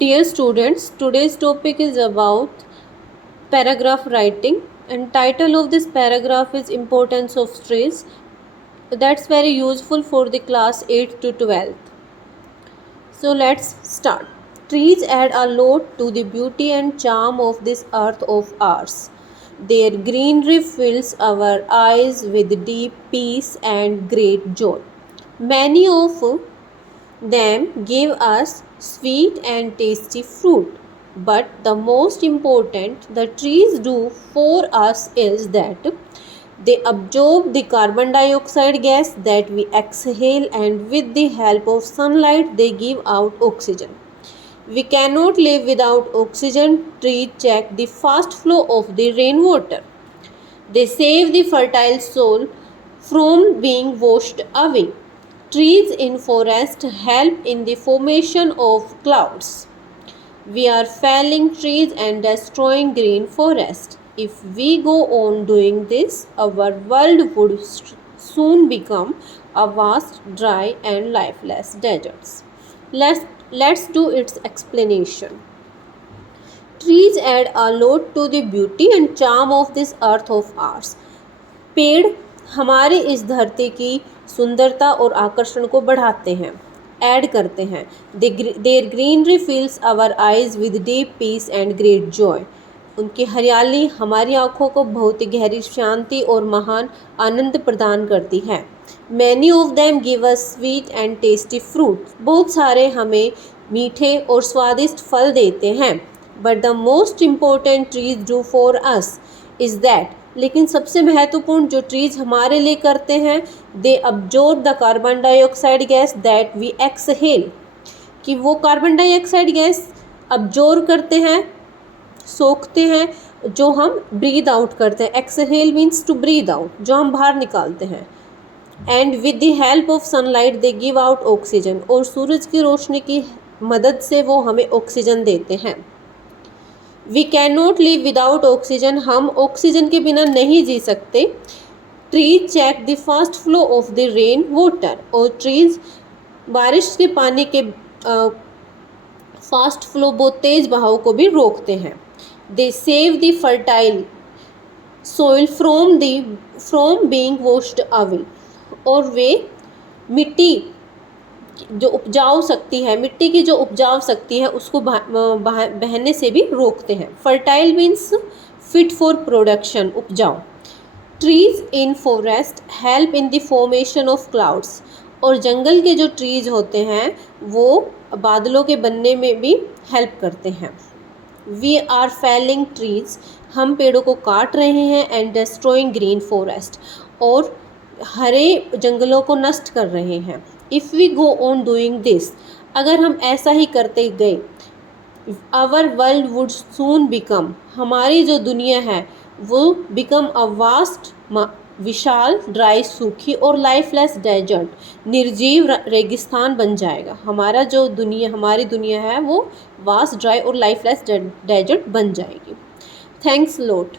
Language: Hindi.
Dear students, today's topic is about paragraph writing, and title of this paragraph is Importance of Trees. That's very useful for the class 8th to 12th. So let's start. Trees add a lot to the beauty and charm of this earth of ours. Their greenery fills our eyes with deep peace and great joy. Many of them give us sweet and tasty fruit. But the most important the trees do for us is that they absorb the carbon dioxide gas that we exhale, and with the help of sunlight they give out oxygen. We cannot live without oxygen. Trees check the fast flow of the rainwater. They save the fertile soil from being washed away. Trees in forest help in the formation of clouds. We are felling trees and destroying green forest. If we go on doing this, our world would soon become a vast, dry and lifeless deserts. Let's do its explanation. Trees add a lot to the beauty and charm of this earth of ours. पेड़ हमारे इस धरती की सुंदरता और आकर्षण को बढ़ाते हैं, ऐड करते हैं. Their greenery fills our eyes with deep peace and great joy. उनकी हरियाली हमारी आँखों को बहुत ही गहरी शांति और महान आनंद प्रदान करती है. Many of them give us sweet and tasty fruit. बहुत सारे हमें मीठे और स्वादिष्ट फल देते हैं. But the most important trees do for us is that, लेकिन सबसे महत्वपूर्ण जो ट्रीज हमारे लिए करते हैं, they absorb the carbon dioxide gas that we exhale. कि वो कार्बन डाइऑक्साइड गैस अब्जॉर्ब करते हैं, सोखते हैं, जो हम ब्रीद आउट करते हैं. Exhale means to breathe out, जो हम बाहर निकालते हैं. And with the help of sunlight they give out oxygen. और सूरज की रोशनी की मदद से वो हमें ऑक्सीजन देते हैं. We can not live without oxygen. हम ऑक्सीजन के बिना नहीं जी सकते. Trees check the fast flow of the rain water. और ट्रीज बारिश के पानी के फास्ट फ्लो, बहुत तेज बहाव को भी रोकते हैं. They save the fertile soil from being washed away. और वे मिट्टी जो उपजाऊ शक्ति है, मिट्टी की जो उपजाऊ शक्ति है, उसको बहने से भी रोकते हैं. Fertile means fit for production, उपजाऊ. Trees in forest help in the formation of clouds. और जंगल के जो ट्रीज होते हैं वो बादलों के बनने में भी हेल्प करते हैं. We are felling trees. हम पेड़ों को काट रहे हैं. And destroying green forest. और हरे जंगलों को नष्ट कर रहे हैं. If we go on doing this, अगर हम ऐसा ही करते गए, our world would soon become, हमारी जो दुनिया है वो बिकम अ वास्ट, विशाल, ड्राई, सूखी और लाइफलेस डेजर्ट, निर्जीव रेगिस्तान बन जाएगा. हमारी दुनिया है वो वास्ट, ड्राई और लाइफलेस डेजर्ट बन जाएगी. Thanks lot.